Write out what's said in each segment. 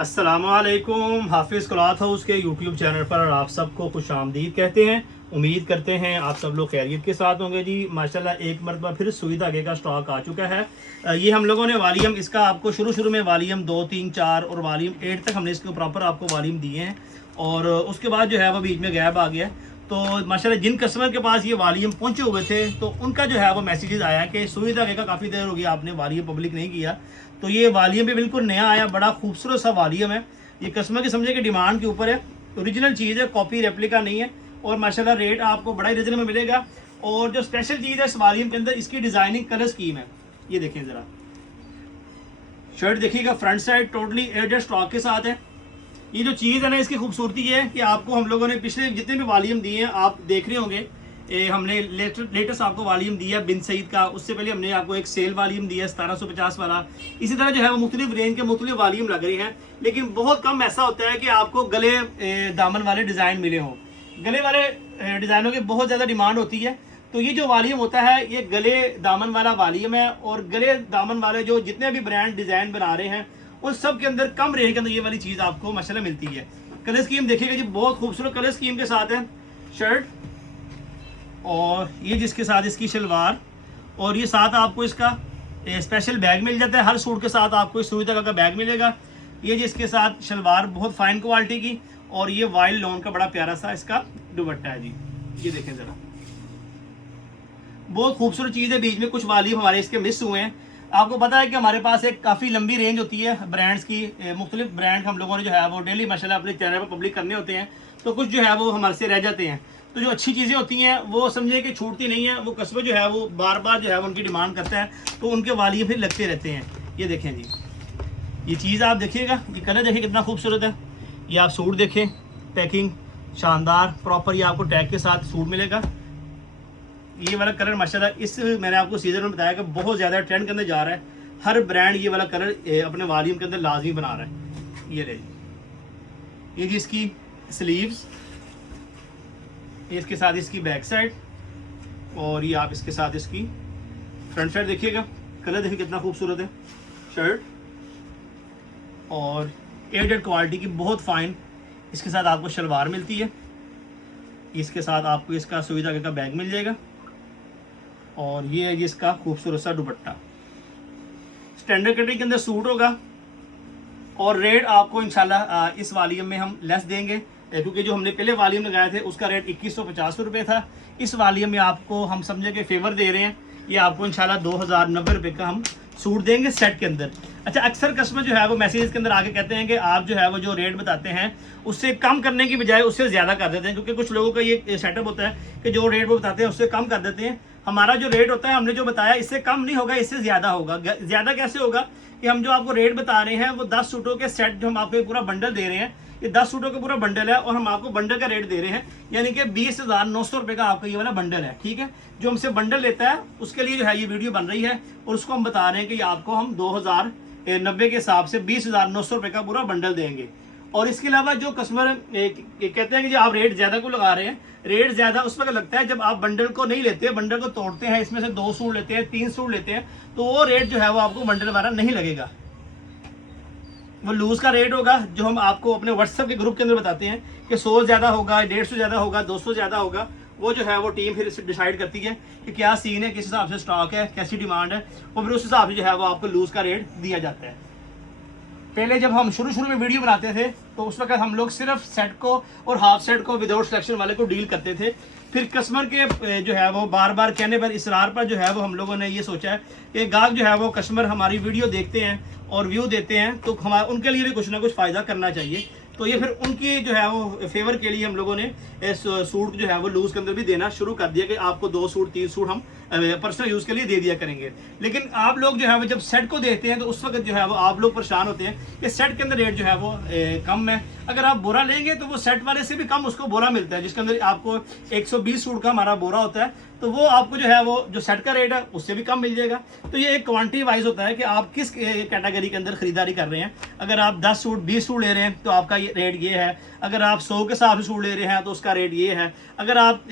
अस्सलामुअलैकुम। हाफिज़ cloth house के यूट्यूब चैनल पर आप सबको खुश आमदीद कहते हैं। उम्मीद करते हैं आप सब लोग खैरियत के साथ होंगे जी। माशाल्लाह एक मरतबा फिर सुई धागे का स्टॉक आ चुका है। ये हम लोगों ने वॉल्यूम इसका आपको शुरू में वॉल्यूम 2, 3, 4 और वॉल्यूम 8 तक हमने इसके प्रॉपर आपको वॉल्यूम दिए हैं और उसके बाद जो है वो बीच में गैप आ गया। तो माशाल्लाह जिन कस्टमर के पास ये वॉल्यूम पहुंचे हुए थे तो उनका जो है वो मैसेजेस आया कि सुई धागे का काफ़ी देर हो गया आपने वॉल्यूम पब्लिक नहीं किया। तो ये वॉल्यूम भी बिल्कुल नया आया, बड़ा खूबसूरत सा वॉल्यूम है। ये कस्टमर के समझे कि डिमांड के ऊपर है, ओरिजिनल चीज़ है, कॉपी रेप्लिका नहीं है। और माशाल्लाह रेट आपको बड़ा ही रिजनेबल में मिलेगा। और जो स्पेशल चीज़ है इस वॉल्यूम के अंदर, इसकी डिज़ाइनिंग कलर स्कीम है। ये देखें ज़रा, शर्ट देखिएगा, front side totally Airtel stock के साथ है। ये जो चीज़ है ना, इसकी खूबसूरती है कि आपको हम लोगों ने पिछले जितने भी वॉल्यूम दिए हैं आप देख रहे होंगे। हमने लेटेस्ट आपको वॉल्यूम दिया बिन सईद का, उससे पहले हमने आपको एक सेल वॉल्यूम दिया 1750 वाला। इसी तरह जो है वो मुख्तलिफ रेंज के मुख्तलिफ वॉल्यूम लग रहे हैं। लेकिन बहुत कम ऐसा होता है कि आपको गले दामन वाले डिज़ाइन मिले हों। गले वाले डिज़ाइनों की बहुत ज़्यादा डिमांड होती है। तो ये जो वॉल्यूम होता है ये गले दामन वाला वॉल्यूम है। और गले दामन वाले जो जितने भी ब्रांड डिज़ाइन बना रहे हैं उन सब के अंदर कम रेंज के अंदर ये वाली चीज़ आपको माशाल्लाह मिलती है। कलर स्कीम देखिएगा जी, बहुत खूबसूरत कलर स्कीम के साथ है शर्ट। और ये जिसके साथ इसकी शलवार, और ये साथ आपको इसका स्पेशल बैग मिल जाता है। हर सूट के साथ आपको इस सुई धागा का बैग मिलेगा। ये जिसके साथ शलवार बहुत फाइन क्वालिटी की, और ये वाइल्ड लॉन का बड़ा प्यारा सा इसका दुपट्टा है जी। ये देखें ज़रा, बहुत खूबसूरत चीज़ है। बीच में कुछ वॉल्यूम हमारे इसके मिस हुए हैं। आपको पता है कि हमारे पास एक काफ़ी लंबी रेंज होती है ब्रांड्स की। मुख्तलिफ ब्रांड हम लोगों ने जो है वो डेली माशाल्लाह अपने चैनल पर पब्लिक करने होते हैं। तो कुछ जो है वो हमारे से रह जाते हैं। तो जो अच्छी चीज़ें होती हैं वो समझे कि छूटती नहीं है। वो कस्टमर जो है वो बार बार जो है वो उनकी डिमांड करता है, तो उनके वॉल्यूम फिर लगते रहते हैं। ये देखें जी, ये चीज़ आप देखिएगा, ये कलर देखिए कितना खूबसूरत है। ये आप सूट देखें, पैकिंग शानदार, प्रॉपर ये आपको टैग के साथ सूट मिलेगा। ये वाला कलर माशाल्लाह इस मैंने आपको सीजन में बताया कि बहुत ज़्यादा ट्रेंड के अंदर जा रहा है। हर ब्रांड ये वाला कलर अपने वॉल्यूम के अंदर लाजमी बना रहा है। ये रही, ये जी इसकी स्लीव्स, इसके साथ इसकी बैक साइड, और ये आप इसके साथ इसकी फ्रंट साइड देखिएगा। कलर देखिए कितना खूबसूरत है शर्ट, और एयरटेल क्वालिटी की बहुत फाइन इसके साथ आपको शलवार मिलती है। इसके साथ आपको इसका सुई धागे का बैग मिल जाएगा, और ये है इसका खूबसूरत सा दुपट्टा। स्टैंडर्ड कैटेगरी के अंदर सूट होगा। और रेट आपको इंशाल्लाह इस वॉल्यूम में हम लेस देंगे, क्योंकि जो हमने पहले वॉल्यूम लगाए थे उसका रेट 2150 रुपये था। इस वॉल्यूम में आपको हम समझे कि फेवर दे रहे हैं। ये आपको इंशाल्लाह 2090 रुपये का हम सूट देंगे सेट के अंदर। अच्छा, अक्सर कस्टमर जो है वो मैसेज के अंदर आके कहते हैं कि आप जो है वो जो रेट बताते हैं उससे कम करने की बजाय उससे ज़्यादा कर देते हैं। क्योंकि कुछ लोगों का ये सेटअप होता है कि जो रेट वो बताते हैं उससे कम कर देते हैं। हमारा जो रेट होता है हमने जो बताया इससे कम नहीं होगा, इससे ज़्यादा होगा। ज़्यादा कैसे होगा कि हम जो आपको रेट बता रहे हैं वो 10 सूटों के सेट जो हम आपको पूरा बंडल दे रहे हैं, ये 10 सूटों का पूरा बंडल है, और हम आपको बंडल का रेट दे रहे हैं, यानी कि 20,900 रुपये का आपका ये वाला बंडल है। ठीक है, जो हमसे बंडल लेता है उसके लिए जो है ये वीडियो बन रही है, और उसको हम बता रहे हैं कि आपको हम 2090 के हिसाब से 20,900 रुपये का पूरा बंडल देंगे। और इसके अलावा जो कस्टमर कहते हैं कि जो आप रेट ज़्यादा को लगा रहे हैं, रेट ज़्यादा उस वक्त लगता है जब आप बंडल को नहीं लेते, बंडल को तोड़ते हैं, इसमें से 2 सूट लेते हैं, 3 सूट लेते हैं, तो वो रेट जो है वो आपको बंडल वाला नहीं लगेगा। वो लूज़ का रेट होगा जो हम आपको अपने व्हाट्सएप के ग्रुप के अंदर बताते हैं कि 100 ज़्यादा होगा, 150 ज़्यादा होगा, 200 ज़्यादा होगा। वो जो है वो टीम फिर डिसाइड करती है कि क्या सीन है, किस हिसाब से स्टॉक है, कैसी डिमांड है, और फिर उस हिसाब से जो है वो आपको लूज़ का रेट दिया जाता है। पहले जब हम शुरू में वीडियो बनाते थे तो उस वक्त हम लोग सिर्फ सेट को और हाफ सेट को विदाउट सिलेक्शन वाले को डील करते थे। फिर कस्टमर के जो है वो बार बार कहने पर, इसरार पर जो है वो हम लोगों ने ये सोचा है कि गाहक जो है वो कस्टमर हमारी वीडियो देखते हैं और व्यू देते हैं, तो हमारा उनके लिए भी कुछ ना कुछ फ़ायदा करना चाहिए। तो ये फिर उनकी जो है वो फेवर के लिए हम लोगों ने इस सूट जो है वो लूज़ के अंदर भी देना शुरू कर दिया कि आपको 2 सूट 3 सूट हम पर्सनल यूज़ के लिए दे दिया करेंगे। लेकिन आप लोग जो है वो जब सेट को देखते हैं तो उस वक्त जो है वो आप लोग परेशान होते हैं कि सेट के अंदर रेट जो है वो कम है। अगर आप बोरा लेंगे तो वो सेट वाले से भी कम उसको बोरा मिलता है, जिसके अंदर आपको 120 सूट का हमारा बोरा होता है, तो वो आपको जो है वो जो सेट का रेट है उससे भी कम मिल जाएगा। तो ये एक क्वांटिटी वाइज होता है कि आप किस कैटेगरी के अंदर खरीदारी कर रहे हैं। अगर आप 10 सूट 20 सूट ले रहे हैं तो आपका ये रेट ये है। अगर आप 100 के हिसाब से सूट ले रहे हैं तो उसका रेट ये है। अगर आप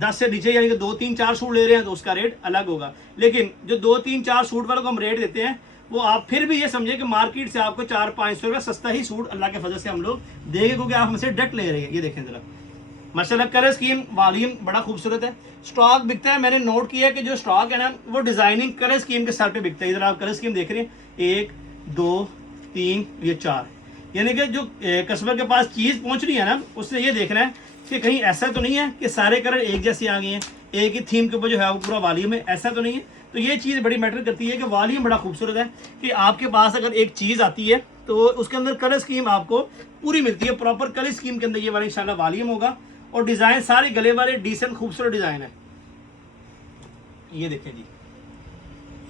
10 से नीचे यानी कि 2 3 4 सूट ले रहे हैं तो उसका रेट अलग होगा। लेकिन जो 2 3 4 सूट वालों को हम रेट देते हैं वो आप फिर भी ये समझे कि मार्केट से आपको 400-500 रुपये सस्ता ही सूट अल्लाह के फजल से हम लोग देंगे, क्योंकि आप हमसे डट ले रहे हैं। ये देखें ज़रा माशाल्लाह, कलर स्कीम वॉल्यूम बड़ा खूबसूरत है। स्टॉक बिकता है, मैंने नोट किया कि जो स्टॉक है ना वो डिज़ाइनिंग कलर स्कीम के सर पे बिकता है। इधर आप कलर स्कीम देख रहे हैं, 1 2 3 ये 4, यानी कि जो कस्टमर के पास चीज़ पहुंच रही है ना, उसने ये देखना है कि कहीं ऐसा तो नहीं है कि सारे कलर एक जैसे आ गए हैं, एक ही थीम के ऊपर जो है वो पूरा वॉल्यूम है, ऐसा तो नहीं है। तो ये चीज़ बड़ी मैटर करती है कि वॉल्यूम बड़ा खूबसूरत है, कि आपके पास अगर एक चीज़ आती है तो उसके अंदर कलर स्कीम आपको पूरी मिलती है, प्रॉपर कलर स्कीम के अंदर ये वाला इंशाल्लाह वॉल्यूम होगा। और डिज़ाइन सारे गले वाले डिसेंट खूबसूरत डिज़ाइन है। ये देखें जी,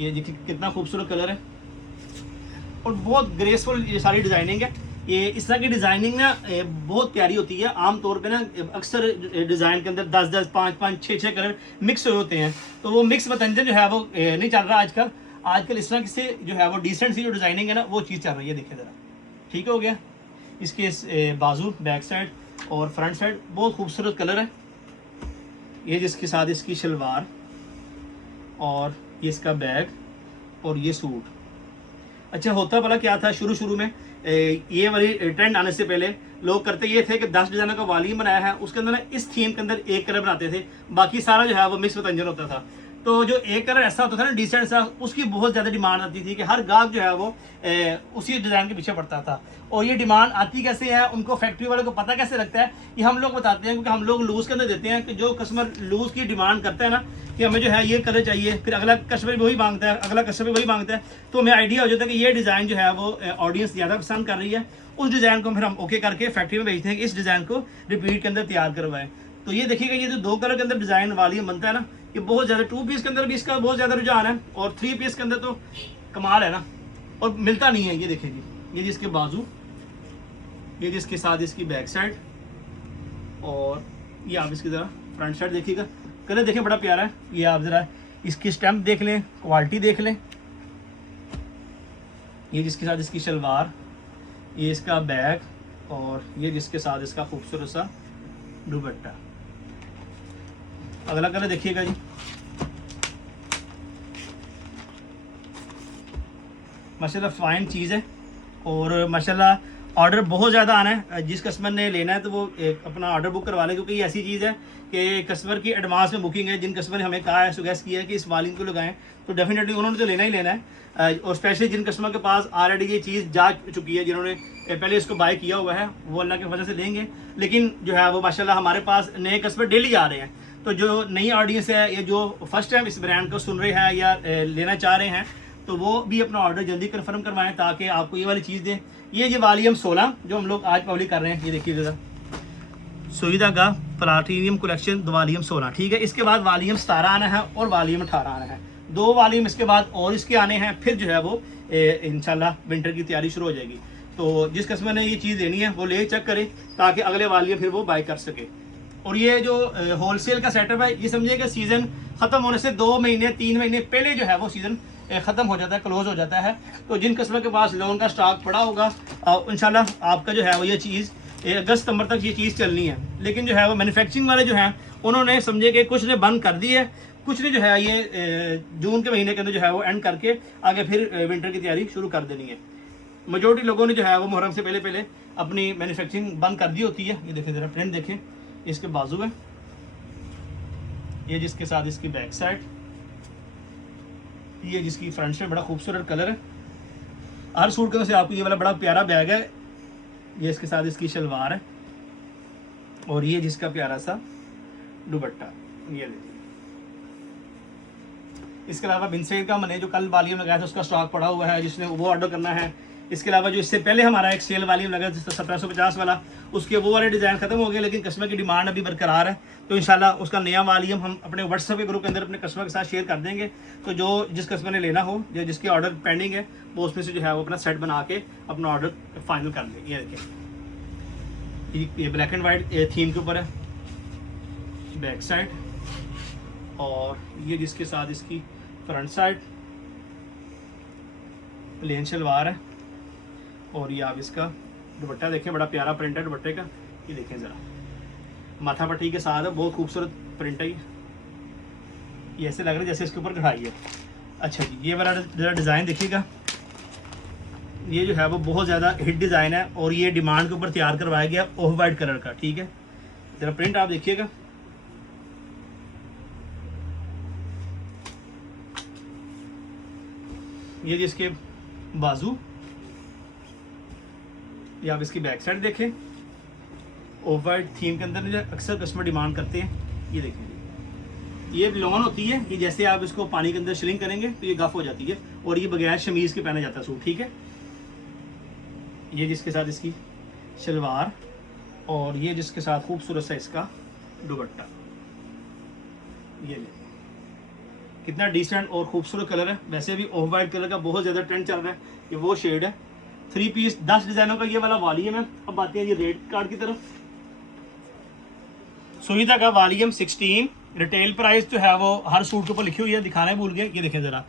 ये देखिए कितना खूबसूरत कलर है और बहुत ग्रेसफुल ये सारी डिज़ाइनिंग है। ये इस तरह की डिज़ाइनिंग ना बहुत प्यारी होती है। आम तौर पे ना अक्सर डिज़ाइन के अंदर 10-10, 5-5, 6-6 कलर मिक्स हुए होते हैं, तो वो मिक्स मतंजन जो है वो नहीं चल रहा आजकल। आजकल इस तरह से जो है वो डिसेंट सी जो डिज़ाइनिंग है ना वो चीज़ चल रही है। देखिए ज़रा, ठीक हो गया। इसके बाजू, बैक साइड और फ्रंट साइड बहुत खूबसूरत कलर है। ये जिसके साथ इसकी शलवार और ये इसका बैग और ये सूट। अच्छा, होता भला क्या था शुरू में, ये वाली ट्रेंड आने से पहले लोग करते ये थे कि 10 डिज़ाइनों का वॉल्यूम बनाया है, उसके अंदर ना इस थीम के अंदर एक कलर बनाते थे, बाकी सारा जो है वो मिक्स मतंजन होता था। तो जो एक कलर ऐसा होता था ना डिसेंट सा, उसकी बहुत ज़्यादा डिमांड आती थी कि हर गाहक जो है वो उसी डिज़ाइन के पीछे पड़ता था। और ये डिमांड आती कैसे है, उनको फैक्ट्री वाले को पता कैसे लगता है, ये हम लोग बताते हैं, क्योंकि हम लोग लूज़ के अंदर देते हैं कि जो कस्टमर लूज़ की डिमांड करता है ना कि हमें जो है ये कलर चाहिए, फिर अगला कस्टमर भी वही मांगता है, अगला कस्टमर भी वही मांगता है, तो हमें आइडिया हो जाता है कि ये डिज़ाइन जो है वो ऑडियंस ज़्यादा पसंद कर रही है। उस डिज़ाइन को फिर हम ओके करके फैक्ट्री में भेजते हैं कि इस डिज़ाइन को रिपीट के अंदर तैयार करवाएं। तो ये देखिएगा, ये जो 2 कलर के अंदर डिज़ाइन वॉल्यूम बनता है ना, ये बहुत ज़्यादा 2 पीस के अंदर भी इसका बहुत ज़्यादा रुझान है, और 3 पीस के अंदर तो कमाल है ना, और मिलता नहीं है। ये देखेंगे, ये जिसके बाजू, ये जिसके साथ इसकी बैक साइड, और ये आप इसकी ज़रा फ्रंट साइड देखिएगा, कलर देखें बड़ा प्यारा है। ये आप ज़रा इसकी स्टैम्प देख लें, क्वालिटी देख लें। ये जिसके साथ इसकी शलवार, ये इसका बैग, और ये जिसके साथ इसका खूबसूरत सा दुपट्टा। अगला कलर देखिएगा जी, माशाल्लाह फाइन चीज़ है, और माशाल्लाह ऑर्डर बहुत ज़्यादा आना है। जिस कस्टमर ने लेना है तो वो अपना ऑर्डर बुक करवा ले, क्योंकि ये ऐसी चीज़ है कि कस्टमर की एडवांस में बुकिंग है। जिन कस्टमर ने हमें कहा है, सुगेस्ट किया है कि इस वॉल्यूम को लगाएं, तो डेफिनेटली उन्होंने तो लेना ही लेना है। और स्पेशली जिन कस्टमर के पास ऑलरेडी ये चीज़ जा चुकी है, जिन्होंने पहले इसको बाय किया हुआ है, वो अल्लाह की वजह से लेंगे। लेकिन जो है वो माशाल्लाह हमारे पास नए कस्टमर डेली आ रहे हैं, तो जो नई ऑडियंस है या जो फर्स्ट टाइम इस ब्रांड को सुन रहे हैं या लेना चाह रहे हैं, तो वो भी अपना ऑर्डर जल्दी कंफर्म करवाएं, ताकि आपको ये वाली चीज़ दें। ये वॉल्यूम 16 जो हम लोग आज पब्लिक कर रहे हैं, ये देखिए जरा, सुविधा का प्लाटीनियम कलेक्शन वॉल्यूम 16, ठीक है। इसके बाद वॉल्यूम 17 आना है और वॉल्यूम 18 आना है, 2 वॉल्यूम इसके बाद और इसके आने हैं। फिर जो है वो इंशाल्लाह विंटर की तैयारी शुरू हो जाएगी। तो जिस कस्टमर ने ये चीज़ लेनी है वो ले चेक करे, ताकि अगले वॉल्यूम फिर वो बाय कर सके। और ये जो होलसेल का सेटअप है, ये समझिए कि सीज़न ख़त्म होने से 2 महीने 3 महीने पहले जो है वो सीज़न ख़त्म हो जाता है, क्लोज हो जाता है। तो जिन कस्टमर के पास लोन का स्टॉक पड़ा होगा, इंशाल्लाह आपका जो है वो ये चीज़ अगस्त सितंबर तक ये चीज़ चलनी है। लेकिन जो है वो मैन्युफैक्चरिंग वाले जो हैं, उन्होंने समझे कि कुछ ने बंद कर दी है, कुछ ने जो है ये जून के महीने के अंदर जो है वो एंड करके आगे फिर विंटर की तैयारी शुरू कर देनी है। मेजोरिटी लोगों ने जो है वो मुहर्रम से पहले पहले अपनी मैन्युफैक्चरिंग बंद कर दी होती है। ये देखें ज़रा, प्रिंट देखें, इसके बाजू है, ये जिसके साथ इसकी बैक साइड, ये जिसकी फ्रंट से बड़ा खूबसूरत कलर है। हर सूट के से आपको ये वाला बड़ा प्यारा बैग है, ये इसके साथ इसकी शलवार है, और ये जिसका प्यारा सा दुपट्टा। ये देखिए, इसके अलावा बिनसेल का मैंने जो कल वॉल्यूम लगाया था उसका स्टॉक पड़ा हुआ है, जिसने वो ऑर्डर करना है। इसके अलावा जो इससे पहले हमारा एक सेल वॉल्यूम लगा था 1750 वाला, उसके वो वाले डिज़ाइन खत्म हो गए, लेकिन कस्टमर की डिमांड अभी बरकरार है। तो इंशाल्लाह उसका नया वॉल्यूम हम अपने व्हाट्सएप के ग्रुप के अंदर अपने कस्टमर के साथ शेयर कर देंगे। तो जो जिस कस्टमर ने लेना हो या जिसके ऑर्डर पेंडिंग है, वो उसमें से जो है वो अपना सेट बना के अपना ऑर्डर फाइनल कर लेंगे। ये देखिए, ये ब्लैक एंड वाइट थीम के ऊपर है, बैक साइड, और ये जिसके साथ इसकी फ्रंट साइड प्लेन शलवार है, और ये आप इसका दुपट्टा देखें, बड़ा प्यारा प्रिंट है दुपट्टे का। ये देखें ज़रा, माथा पट्टी के साथ है, बहुत खूबसूरत प्रिंट है ये ऐसे लग रहा है जैसे इसके ऊपर कढ़ाई है। अच्छा जी, ये वाला ज़रा डिज़ाइन देखिएगा, ये जो है वो बहुत ज़्यादा हिट डिज़ाइन है और ये डिमांड के ऊपर तैयार करवाया गया ऑफ वाइट कलर का, ठीक है। जरा प्रिंट आप देखिएगा, ये जिसके बाजू, ये आप इसकी बैक साइड देखें, ऑफ वाइट थीम के अंदर जो अक्सर कस्टमर डिमांड करते हैं। ये देखें, ये लॉन होती है कि जैसे आप इसको पानी के अंदर शिलिंग करेंगे तो ये गफ हो जाती है और ये बगैर शमीज के पहना जाता है सूट, ठीक है। ये जिसके साथ इसकी शलवार और ये जिसके साथ खूबसूरत सा इसका दुपट्टा, ये ले कितना डिसेंट और खूबसूरत कलर है। वैसे भी ऑफ वाइट कलर का बहुत ज़्यादा ट्रेंड चल रहा है, ये वो शेड है। 3 पीस 10 डिज़ाइनों का ये वाला वॉल्यूम है। अब आते हैं ये रेट कार्ड की तरफ। सुई धागा वॉल्यूम 16, रिटेल प्राइस जो है वो हर सूट के ऊपर लिखी हुई है, दिखाना ही भूल गए। ये देखें ज़रा,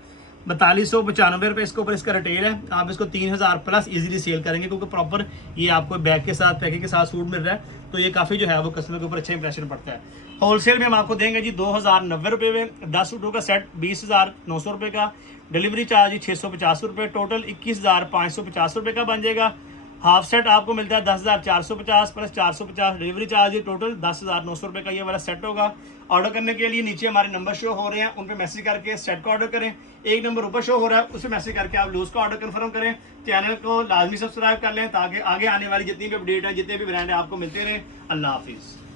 4295 रुपये इसके ऊपर इसका रिटेल है। आप इसको 3000 प्लस इजीली सेल करेंगे क्योंकि प्रॉपर ये आपको बैग के साथ पैकिंग के साथ सूट मिल रहा है, तो ये काफ़ी जो है वो कस्टमर के ऊपर अच्छा इंप्रेशन पड़ता है। होलसेल में हम आपको देंगे जी 2090 रुपये में 10 सूटों का सेट 20,900 रुपये का। डिलीवरी चार्ज 650 रुपये, टोटल 21,550 रुपये का बन जाएगा। हाफ सेट आपको मिलता है 10,450 प्लस 450 डिलीवरी चार्ज, टोटल 10,900 रुपये का ये वाला सेट होगा। ऑर्डर करने के लिए नीचे हमारे नंबर शो हो रहे हैं, उन पर मैसेज करके सेट का ऑर्डर करें। एक नंबर ऊपर शो हो रहा है, उस पर मैसेज करके आप लूज का ऑर्डर कंफर्म करें। चैनल को लाजमी सब्सक्राइब कर लें ताकि आगे आने वाली जितनी भी अपडेट है, जितने भी ब्रांड है आपको मिलते रहें। अल्लाह हाफिज़।